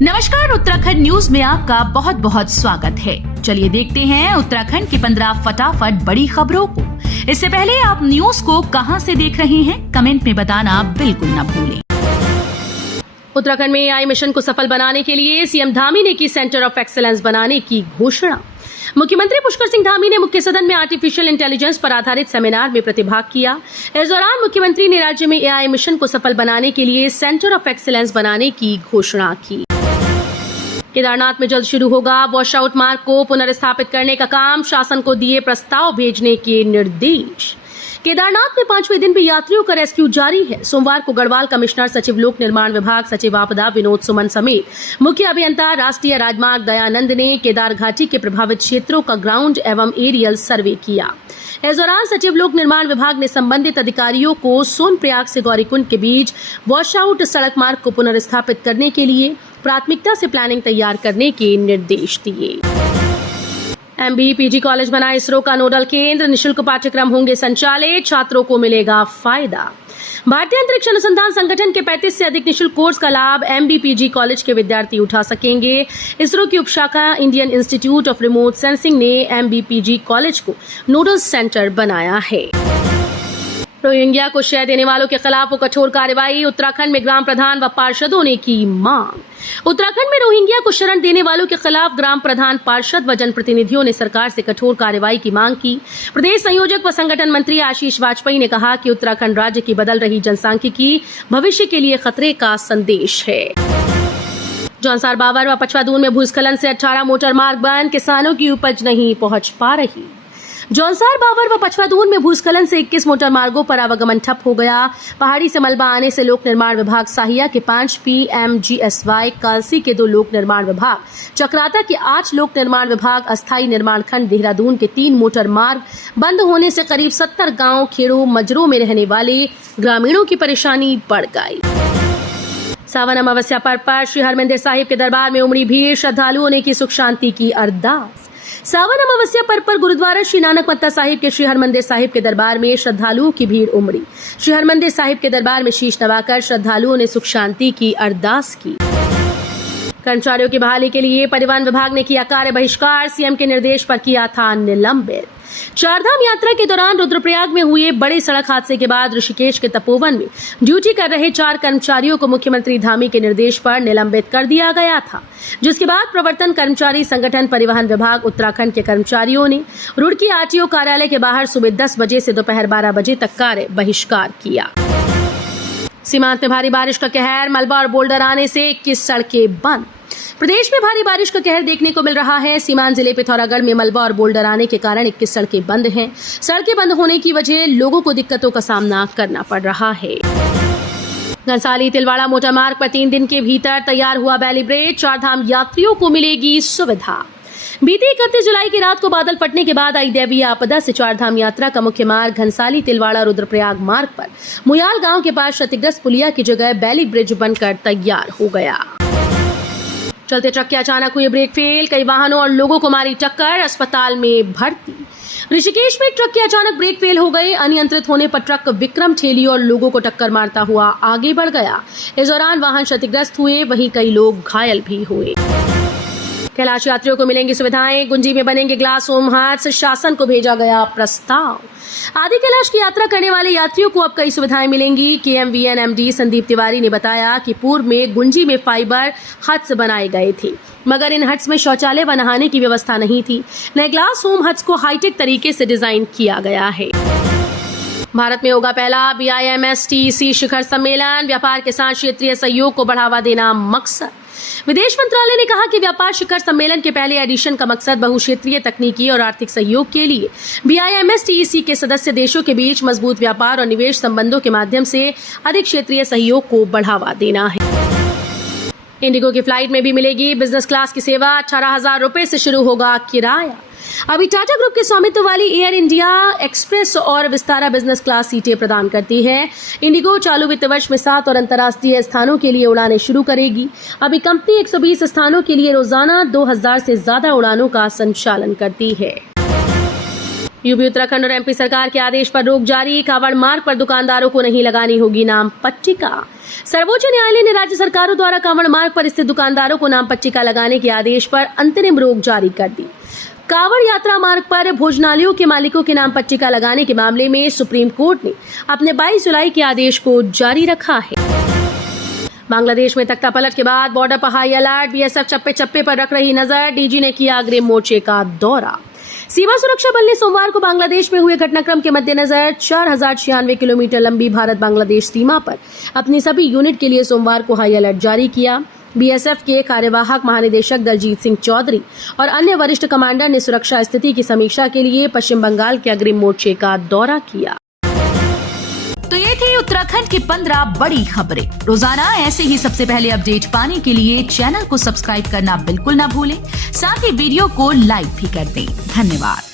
नमस्कार, उत्तराखंड न्यूज में आपका बहुत बहुत स्वागत है। चलिए देखते हैं उत्तराखंड की 15 फटाफट बड़ी खबरों को। इससे पहले आप न्यूज को कहां से देख रहे हैं, कमेंट में बताना बिल्कुल न भूलें। उत्तराखंड में एआई मिशन को सफल बनाने के लिए सीएम धामी ने की सेंटर ऑफ एक्सीलेंस बनाने की घोषणा। मुख्यमंत्री पुष्कर सिंह धामी ने मुख्य सदन में आर्टिफिशियल इंटेलिजेंस पर आधारित सेमिनार में प्रतिभाग किया। इस दौरान मुख्यमंत्री ने राज्य में एआई मिशन को सफल बनाने के लिए सेंटर ऑफ एक्सीलेंस बनाने की घोषणा की। केदारनाथ में जल्द शुरू होगा वॉश आउट मार्ग को पुनर्स्थापित करने का काम, शासन को दिए प्रस्ताव भेजने के निर्देश। केदारनाथ में 5वें दिन भी यात्रियों का रेस्क्यू जारी है। सोमवार को गढ़वाल कमिश्नर सचिव लोक निर्माण विभाग, सचिव आपदा विनोद सुमन समेत मुख्य अभियंता राष्ट्रीय राजमार्ग दयानंद ने केदार घाटी के प्रभावित क्षेत्रों का ग्राउंड एवं एरियल सर्वे किया। इस दौरान सचिव लोक निर्माण विभाग ने संबंधित अधिकारियों को सोनप्रयाग से गौरीकुंड के बीच वॉश आउट सड़क मार्ग को पुनर्स्थापित करने के लिए प्राथमिकता से प्लानिंग तैयार करने के निर्देश दिए। एमबी पीजी कॉलेज बना इसरो का नोडल केंद्र, निःशुल्क पाठ्यक्रम होंगे संचालित, छात्रों को मिलेगा फायदा। भारतीय अंतरिक्ष अनुसंधान संगठन के 35 से अधिक निःशुल्क कोर्स का लाभ एमबी पीजी कॉलेज के विद्यार्थी उठा सकेंगे। इसरो की उपशाखा Indian Institute of Remote Sensing ने एमबी पीजी कॉलेज को नोडल सेंटर बनाया है। रोहिंग्या को शय देने वालों के खिलाफ कठोर कार्रवाई, उत्तराखंड में ग्राम प्रधान व पार्षदों ने की मांग। उत्तराखंड में रोहिंग्या को शरण देने वालों के खिलाफ ग्राम प्रधान, पार्षद व जनप्रतिनिधियों ने सरकार से कठोर कार्रवाई की मांग की। प्रदेश संयोजक व संगठन मंत्री आशीष वाजपेयी ने कहा कि उत्तराखंड राज्य की बदल रही जनसांख्यिकी भविष्य के लिए खतरे का संदेश है। जौनसार बावर व पचवादून में भूस्खलन से 18 मोटर मार्ग बंद, किसानों की उपज नहीं पहुंच पा रही। जौनसार बावर व पचवादून में भूस्खलन से 21 मोटर मार्गों पर आवागमन ठप हो गया। पहाड़ी से मलबा आने से लोक निर्माण विभाग साहिया के 5 PMGSY, कालसी के 2 लोक निर्माण विभाग, चक्राता के 8 लोक निर्माण विभाग, अस्थायी निर्माण खंड देहरादून के 3 मोटर मार्ग बंद होने से करीब 70 गांव खेड़ों मजरों में रहने वाले ग्रामीणों की परेशानी बढ़ गई। सावन अमावस्या पर्व पर श्री हरमंदिर साहिब के दरबार में उमड़ी भीड़, श्रद्धालुओं ने की सुख शांति की अरदास। सावन अमावस्या पर्व पर गुरुद्वारा श्री नानक मत्ता साहिब के श्री हरमंदिर साहिब के दरबार में श्रद्धालुओं की भीड़ उमड़ी। श्री हरमंदिर साहिब के दरबार में शीश नवाकर श्रद्धालुओं ने सुख शांति की अरदास की। कर्मचारियों की बहाली के लिए परिवहन विभाग ने किया कार्य बहिष्कार, सीएम के निर्देश पर किया था निलंबित। चारधाम यात्रा के दौरान रुद्रप्रयाग में हुए बड़े सड़क हादसे के बाद ऋषिकेश के तपोवन में ड्यूटी कर रहे 4 कर्मचारियों को मुख्यमंत्री धामी के निर्देश पर निलंबित कर दिया गया था, जिसके बाद प्रवर्तन कर्मचारी संगठन परिवहन विभाग उत्तराखंड के कर्मचारियों ने रुड़की आरटीओ कार्यालय के बाहर सुबह 10 बजे से दोपहर 12 बजे तक कार्य बहिष्कार किया। सीमांत में भारी बारिश का कहर, मलबा और बोल्डर आने से 21 सड़कें बंद। प्रदेश में भारी बारिश का कहर देखने को मिल रहा है। सीमांत जिले पिथौरागढ़ में मलबा और बोल्डर आने के कारण 21 सड़कें बंद हैं। सड़कें बंद होने की वजह लोगों को दिक्कतों का सामना करना पड़ रहा है। घनसाली तिलवाड़ा मोटर मार्ग पर 3 दिन के भीतर तैयार हुआ बैली ब्रिज, चारधाम यात्रियों को मिलेगी सुविधा। बीती 31 जुलाई की रात को बादल फटने के बाद आई दैवीय आपदा से चारधाम यात्रा का मुख्य मार्ग घनसाली तिलवाड़ा रुद्रप्रयाग मार्ग पर मुयाल गांव के पास क्षतिग्रस्त पुलिया की जगह बैली ब्रिज बनकर तैयार हो गया। चलते ट्रक के अचानक हुए ब्रेक फेल, कई वाहनों और लोगों को मारी टक्कर, अस्पताल में भर्ती। ऋषिकेश में ट्रक के अचानक ब्रेक फेल हो गए। अनियंत्रित होने पर ट्रक विक्रम ठेली और लोगों को टक्कर मारता हुआ आगे बढ़ गया। इस दौरान वाहन क्षतिग्रस्त हुए, वहीं कई लोग घायल भी हुए। कैलाश यात्रियों को मिलेंगी सुविधाएं, गुंजी में बनेंगे ग्लास होम हट्स, शासन को भेजा गया प्रस्ताव। आदि कैलाश की यात्रा करने वाले यात्रियों को अब कई सुविधाएं मिलेंगी। KMVN MD संदीप तिवारी ने बताया कि पूर्व में गुंजी में फाइबर हट्स बनाए गए थे, मगर इन हट्स में शौचालय व नहाने की व्यवस्था नहीं थी। नए ग्लास होम हट्स को हाईटेक तरीके से डिजाइन किया गया है। भारत में होगा पहला BIMSTEC शिखर सम्मेलन, व्यापार के साथ क्षेत्रीय सहयोग को बढ़ावा देना मकसद। विदेश मंत्रालय ने कहा कि व्यापार शिखर सम्मेलन के पहले एडिशन का मकसद बहुक्षेत्रीय तकनीकी और आर्थिक सहयोग के लिए BIMSTEC के सदस्य देशों के बीच मजबूत व्यापार और निवेश संबंधों के माध्यम से अधिक क्षेत्रीय सहयोग को बढ़ावा देना है। इंडिगो की फ्लाइट में भी मिलेगी बिजनेस क्लास की सेवा, 18,000 रुपए से शुरू होगा किराया। अभी टाटा ग्रुप के स्वामित्व वाली एयर इंडिया एक्सप्रेस और विस्तारा बिजनेस क्लास सीटें प्रदान करती है। इंडिगो चालू वित्त वर्ष में 7 और अंतर्राष्ट्रीय स्थानों के लिए उड़ानें शुरू करेगी। अभी कंपनी 120 स्थानों के लिए रोजाना 2000 से ज्यादा उड़ानों का संचालन करती है। यूपी, उत्तराखंड और एमपी सरकार के आदेश पर रोक जारी। कांवड़ मार्ग पर दुकानदारों को नहीं लगानी होगी नाम पट्टिका। सर्वोच्च न्यायालय ने राज्य सरकारों द्वारा कांवड़ मार्ग पर स्थित दुकानदारों को नाम पट्टिका लगाने के आदेश पर अंतरिम रोक जारी कर दी। कांवड़ यात्रा मार्ग पर भोजनालयों के मालिकों के नाम पट्टिका लगाने के मामले में सुप्रीम कोर्ट ने अपने 22 जुलाई के आदेश को जारी रखा है। बांग्लादेश में तख्तापलट के बाद बॉर्डर पर हाई अलर्ट। बीएसएफ चप्पे चप्पे पर रख रही नजर। डीजी ने किया अग्रिम मोर्चे का दौरा। सीमा सुरक्षा बल ने सोमवार को बांग्लादेश में हुए घटनाक्रम के मद्देनजर 4096 किलोमीटर लंबी भारत बांग्लादेश सीमा पर अपनी सभी यूनिट के लिए सोमवार को हाई अलर्ट जारी किया। बीएसएफ के कार्यवाहक महानिदेशक दलजीत सिंह चौधरी और अन्य वरिष्ठ कमांडर ने सुरक्षा स्थिति की समीक्षा के लिए पश्चिम बंगाल के अग्रिम मोर्चे का दौरा किया। तो ये थी उत्तराखंड की 15 बड़ी खबरें। रोजाना ऐसे ही सबसे पहले अपडेट पाने के लिए चैनल को सब्सक्राइब करना बिल्कुल ना भूलें। साथ ही वीडियो को लाइक भी कर दें। धन्यवाद।